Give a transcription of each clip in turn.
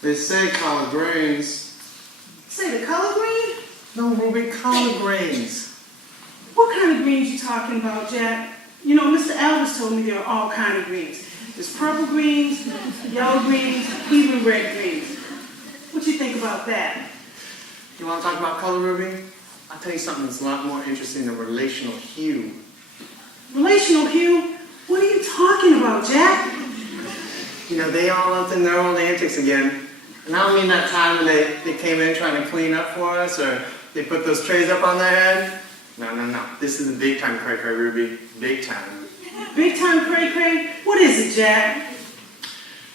They say collard greens. Say the color green? No, Ruby, collard greens. What kind of greens you talking about, Jack? You know, Mr. Alvis told me there are all kind of greens. There's purple greens, yellow greens, even red greens. What you think about that? You want to talk about color, Ruby? I'll tell you something that's a lot more interesting than relational hue. Relational hue? What are you talking about, Jack? You know, they all up in their old antics again. And I don't mean that time when they came in trying to clean up for us, or they put those trays up on their head. No, no, no. This is a big time cray-cray, Ruby. Big time. Big time cray-cray? What is it, Jack?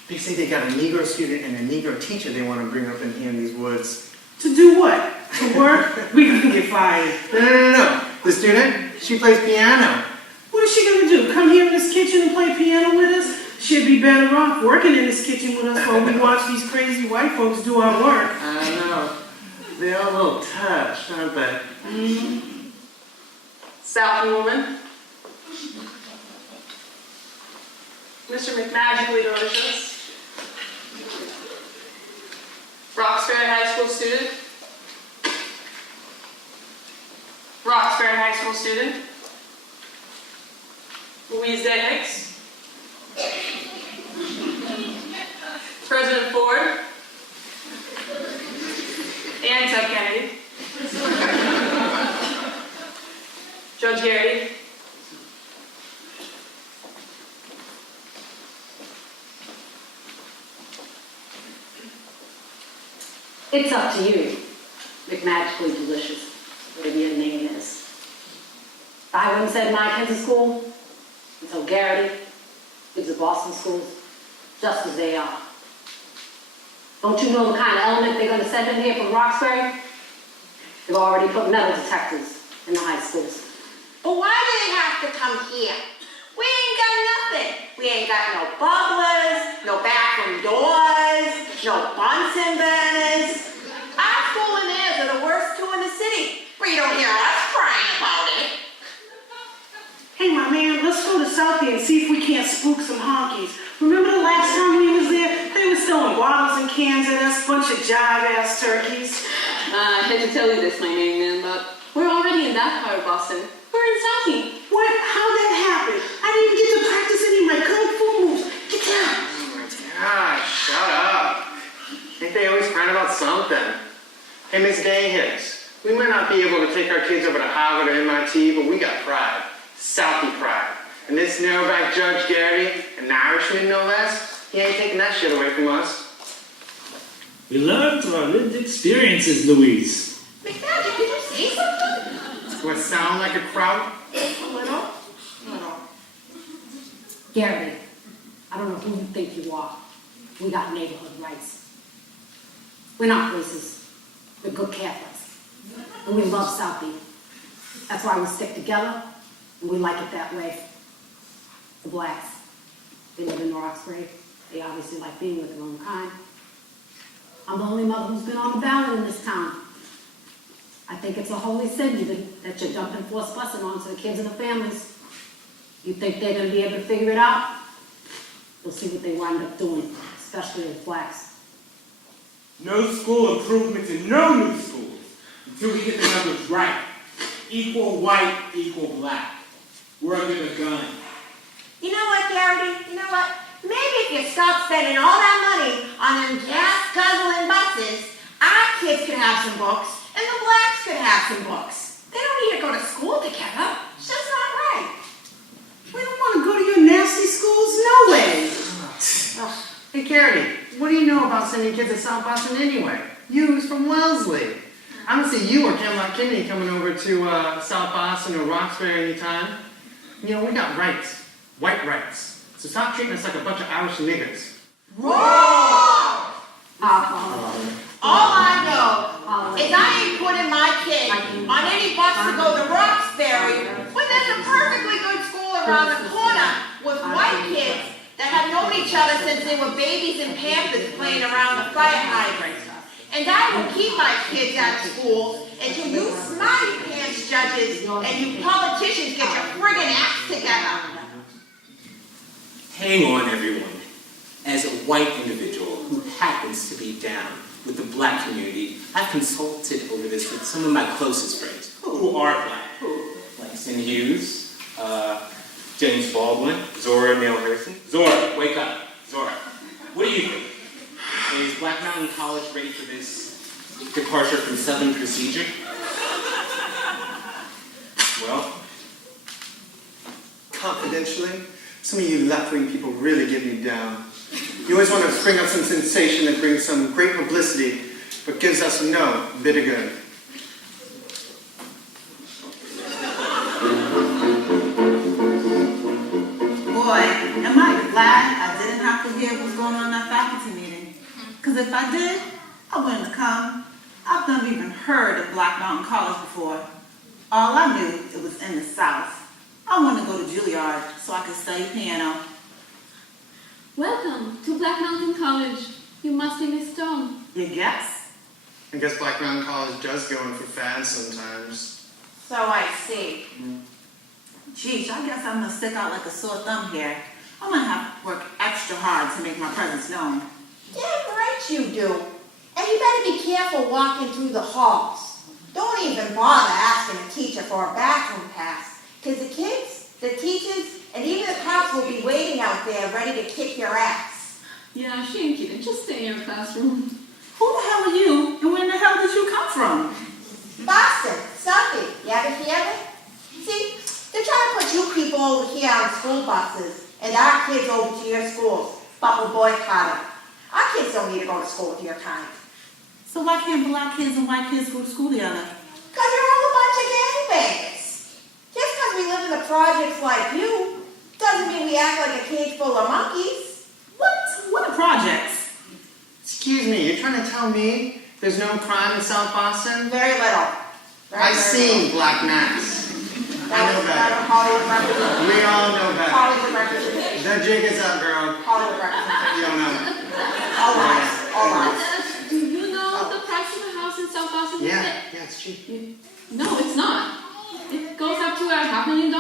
They say they got a Negro student and a Negro teacher they want to bring up in here in these woods. To do what? To work? We gonna get fired. No. The student, she plays piano. What is she gonna do? Come here in this kitchen and play piano with us? She'd be better off working in this kitchen with us while we watch these crazy white folks do our work. I know. They're all a little touched, aren't they? Mm-hmm. Southern woman. Mr. McMagically delicious. Roxbury High School student. Roxbury High School student. Louise Day Hicks. President Ford. And Ted Kennedy. Judge Garrity. It's up to you, McMagically delicious, whatever your name is. I wouldn't send my kids to school until Garrity gives the Boston schools just as they are. Don't you know the kind of element they're going to send in here from Roxbury? They've already put metal detectors in the high schools. But why do they have to come here? We ain't got nothing. We ain't got no bubblers, no bathroom doors, no Bunsen burners. Our school and theirs are the worst two in the city. But you don't hear us crying about it. Hey, my man, let's go to Southie and see if we can't spook some honkies. Remember the last time we was there? They was throwing bottles and cans at us, bunch of jive-ass turkeys. I hate to tell you this, my main man, but we're already in that part of Boston. We're in Southie. What? How'd that happen? I didn't even get to practice any of my kung fu moves. Get down. Oh my gosh, shut up. Think they always fret about something. Hey, Miss Day Hicks, we might not be able to take our kids over to Harvard or MIT, but we got pride. Southie pride. And this narrowback Judge Garrity, an Irishman no less, he ain't taking that shit away from us. We learn through our lived experiences, Louise. McMagic, did you say something? Do I sound like a kraut? A little. Garrity, I don't know who you think you are. We got neighborhood rights. We're not racist. We're good Catholics. And we love Southie. That's why we stick together, and we like it that way. The blacks, they live in Roxbury. They obviously like being with their own kind. I'm the only mother who's been on the ballot in this town. I think it's a holy sin that you're dumping forced busing onto the kids and the families. You think they're going to be able to figure it out? We'll see what they wind up doing, especially as blacks. No school improvements and no new schools until we get the numbers right. Equal white, equal black. We're under the gun. You know what, Garrity? You know what? Maybe if you stop spending all that money on them gas-guzzling buses, our kids could have some books, and the blacks could have some books. They don't need to go to school together. It's just not right. We don't want to go to your nasty schools. No way. Hey, Garrity, what do you know about sending kids to South Boston anyway? You's from Wellesley. I don't see you or Camelot Kennedy coming over to South Boston or Roxbury anytime. You know, we got rights. White rights. So stop treating us like a bunch of Irish niggers. Wrong! All I know is I ain't putting my kid on any bus to go to Roxbury when there's a perfectly good school around the corner with white kids that have known each other since they were babies in Pampers playing around the fire hydrant. And I will keep my kids at school until you smarty pants judges and you politicians get your friggin' acts together. Hang on, everyone. As a white individual who happens to be down with the black community, I've consulted over this with some of my closest friends who are black. Langston Hughes, James Baldwin, Zora Neale Hurston. Zora, wake up. Zora, what do you think? Is Black Mountain College ready for this departure from Southern procedure? Well, Confidentially, some of you left-wing people really get me down. You always want to spring up some sensation that brings some great publicity, but gives us no bit of good. Boy, am I glad I didn't have to hear what's going on in that faculty meeting. Because if I did, I wouldn't have come. I've never even heard of Black Mountain College before. All I knew, it was in the South. I wanted to go to Juilliard so I could study piano. Welcome to Black Mountain College. You must be Miss Stone. You guess? I guess Black Mountain College does go in for fads sometimes. So I see. Geez, I guess I'm gonna stick out like a sore thumb here. I'm gonna have to work extra hard to make my presence known. Damn right you do. And you better be careful walking through the halls. Don't even bother asking a teacher for a bathroom pass, because the kids, the teachers, and even the cops will be waiting out there ready to kick your ass. Yeah, she ain't kidding. Just stay in your classroom. Who the hell are you, and where the hell did you come from? Boston, Southie, you ever hear of it? See, they're trying to put you people over here on school buses, and our kids over to your schools, but we'll boycott them. Our kids don't need to go to school with your kind. So why can't black kids and white kids go to school together? Because you're all a bunch of gangbangers. Just because we live in the projects like you, doesn't mean we act like a cage full of monkeys. What are projects? Excuse me, you're trying to tell me there's no crime in South Boston? Very little. I've seen Black Mass. I know better. Hollywood representation. We all know better. Hollywood representation. The jig is up, girl. Hollywood representation. You don't know. All lies. All lies. Do you know the price of a house in South Boston? Yeah, it's cheap. No, it's not. It goes up to $500,000.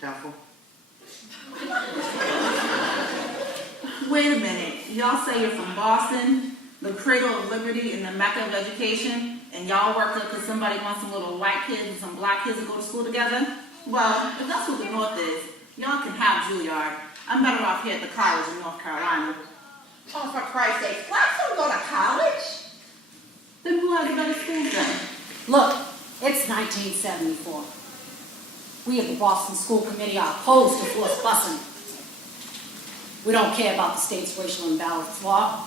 Doubtful. Wait a minute. Y'all say you're from Boston, the cradle of liberty and the mecca of education, and y'all work up because somebody wants some little white kids and some black kids to go to school together? Well, if that's what the North is, y'all can have Juilliard. I'm better off here at the college in North Carolina. Oh, for Christ's sake, blacks don't go to college. Then who has the better schools then? Look, it's 1974. We of the Boston School Committee are opposed to forced busing. We don't care about the state's racial imbalance law,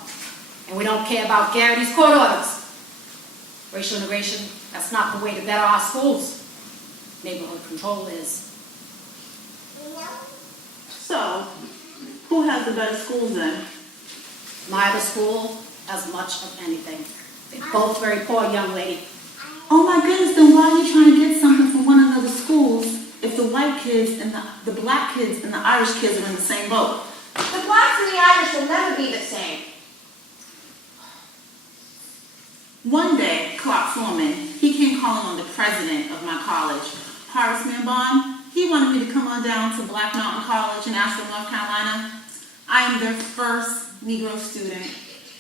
and we don't care about Garrity's court orders. Racial integration, that's not the way to better our schools. Neighborhood control is. So, who has the better schools then? Neither school has much of anything. They're both very poor, young lady. Oh my goodness, then why are you trying to get something from one another's schools if the white kids and the black kids and the Irish kids are in the same boat? The blacks and the Irish will never be the same. One day, Clark Foreman, he came calling on the president of my college, Horace Manbon. He wanted me to come on down to Black Mountain College in Asheville, North Carolina. I am their first Negro student.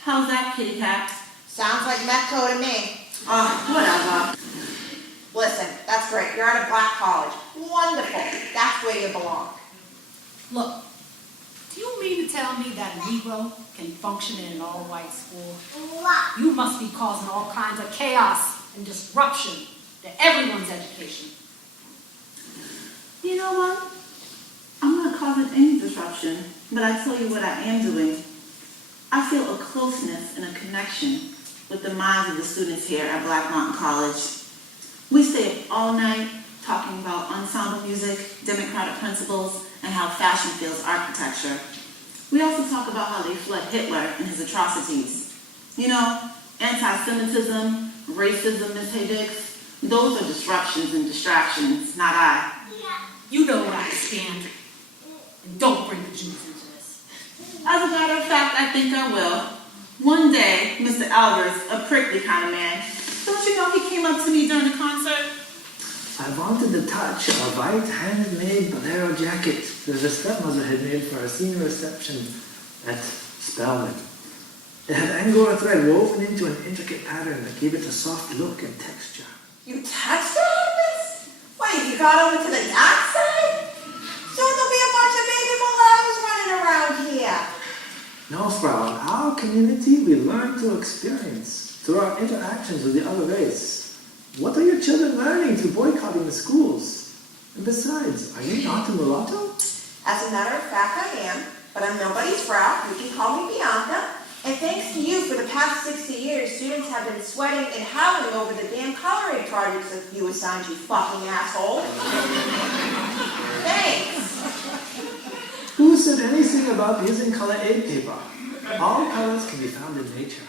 How's that, kitty cat? Sounds like Metco to me. Whatever. Listen, that's great. You're at a black college. Wonderful. That's where you belong. Look, do you mean to tell me that a Negro can function in an all-white school? You must be causing all kinds of chaos and disruption to everyone's education. You know what? I'm not causing any disruption, but I tell you what I am doing. I feel a closeness and a connection with the minds of the students here at Black Mountain College. We stay up all night talking about ensemble music, democratic principles, and how fashion feels architecture. We also talk about how they fled Hitler and his atrocities. You know, anti-Semitism, racism, Ms. Higgs, those are disruptions and distractions, not I. You know where I stand. And don't bring the Jews into this. As a matter of fact, I think I will. One day, Mr. Albers, a prickly kind of man, don't you know he came up to me during the concert? I wanted to touch a white handmade bolero jacket that the stepmother had made for our senior reception at spellman. It had angora thread woven into an intricate pattern that gave it a soft look and texture. You touched all of this? Wait, you got over to the dark side? Soon there'll be a bunch of baby mulattoes running around here. No, Frau, in our community we learn to experience through our interactions with the other race. What are your children learning through boycotting the schools? And besides, are you not a mulatto? As a matter of fact, I am, but I'm nobody's Frau. You can call me Bianca. And thanks to you, for the past 60 years, students have been sweating and howling over the damn coloring projects that you assigned, you fucking asshole. Thanks. Who said anything about using color aid paper? All colors can be found in nature.